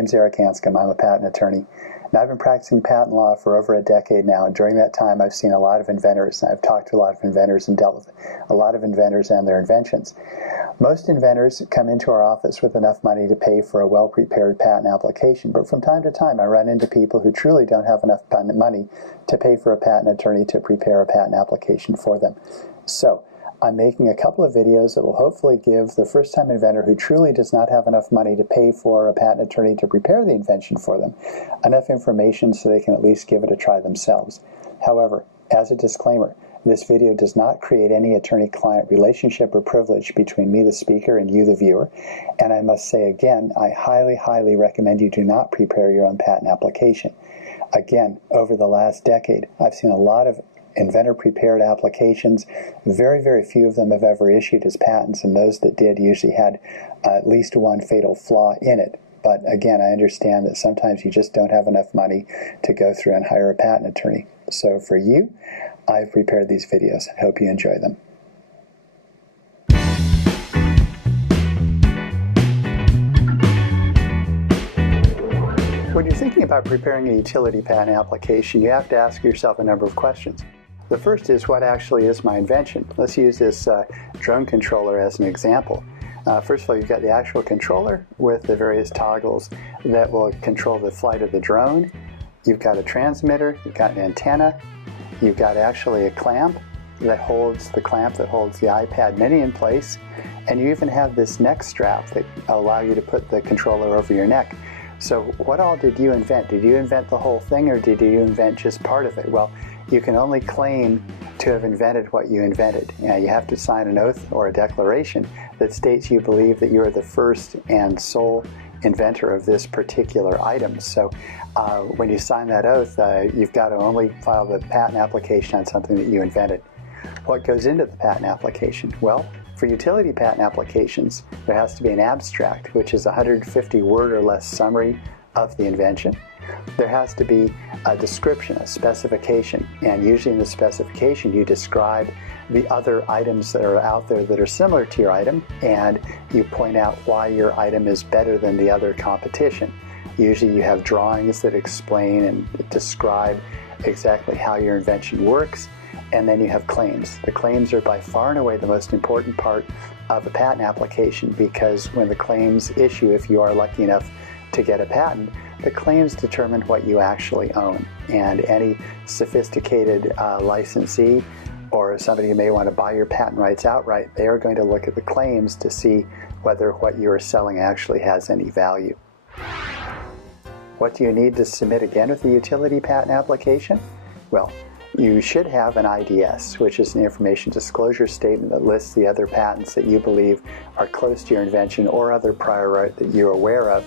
name's Eric Hanscom. I'm a patent attorney. Now, I've been practicing patent law for over a decade now, and during that time I've seen a lot of inventors. I've talked to a lot of inventors and dealt with a lot of inventors and their inventions. Most inventors come into our office with enough money to pay for a well-prepared patent application, but from time to time I run into people who truly don't have enough money to pay for a patent attorney to prepare a patent application for them. So I'm making a couple of videos that will hopefully give the first-time inventor who truly does not have enough money to pay for a patent attorney to prepare the invention for them enough information so they can at least give it a try themselves. However, as a disclaimer, this video does not create any attorney-client relationship or privilege between me, the speaker, and you, the viewer. And I must say again, I highly, highly recommend you do not prepare your own patent application. Again, over the last decade, I've seen a lot of inventor-prepared applications. Very, very few of them have ever issued as patents, and those that did usually had at least one fatal flaw in it. But again, I understand that sometimes you just don't have enough money to go through and hire a patent attorney. So for you, I've prepared these videos. I hope you enjoy them. When you're thinking about preparing a utility patent application, you have to ask yourself a number of questions. The first is, what actually is my invention? Let's use this drone controller as an example. First of all, you've got the actual controller with the various toggles that will control the flight of the drone. You've got a transmitter, you've got an antenna, you've got actually a clamp that holds the iPad mini in place, and you even have this neck strap that allow you to put the controller over your neck. So what all did you invent? Did you invent the whole thing, or did you invent just part of it? Well, you can only claim to have invented what you invented. You have to sign an oath or a declaration that states you believe that you are the first and sole inventor of this particular item. So when you sign that oath, you've got to only file the patent application on something that you invented. What goes into the patent application? Well, for utility patent applications, there has to be an abstract, which is a 150-word or less summary of the invention. There has to be a description, a specification, and usually in the specification you describe the other items that are out there that are similar to your item, and you point out why your item is better than the other competition. Usually you have drawings that explain and describe exactly how your invention works, and then you have claims. The claims are by far and away the most important part of a patent application, because when the claims issue, if you are lucky enough to get a patent, the claims determine what you actually own. And any sophisticated licensee or somebody who may want to buy your patent rights outright, they are going to look at the claims to see whether what you are selling actually has any value. What do you need to submit again with the utility patent application? Well, you should have an IDS, which is an information disclosure statement that lists the other patents that you believe are close to your invention or other prior art that you're aware of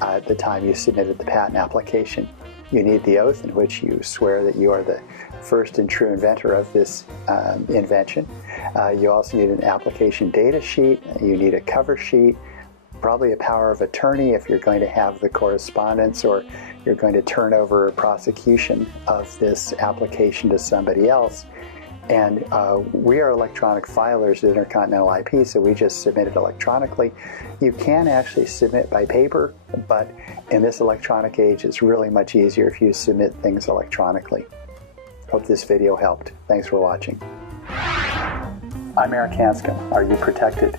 at the time you submitted the patent application. You need the oath in which you swear that you are the first and true inventor of this invention. You also need an application data sheet. You need a cover sheet, probably a power of attorney if you're going to have the correspondence or you're going to turn over a prosecution of this application to somebody else. And we are electronic filers at Intercontinental IP, so we just submit it electronically. You can actually submit by paper, but in this electronic age, it's really much easier if you submit things electronically. Hope this video helped. Thanks for watching. I'm Eric Hanscom. Are you protected?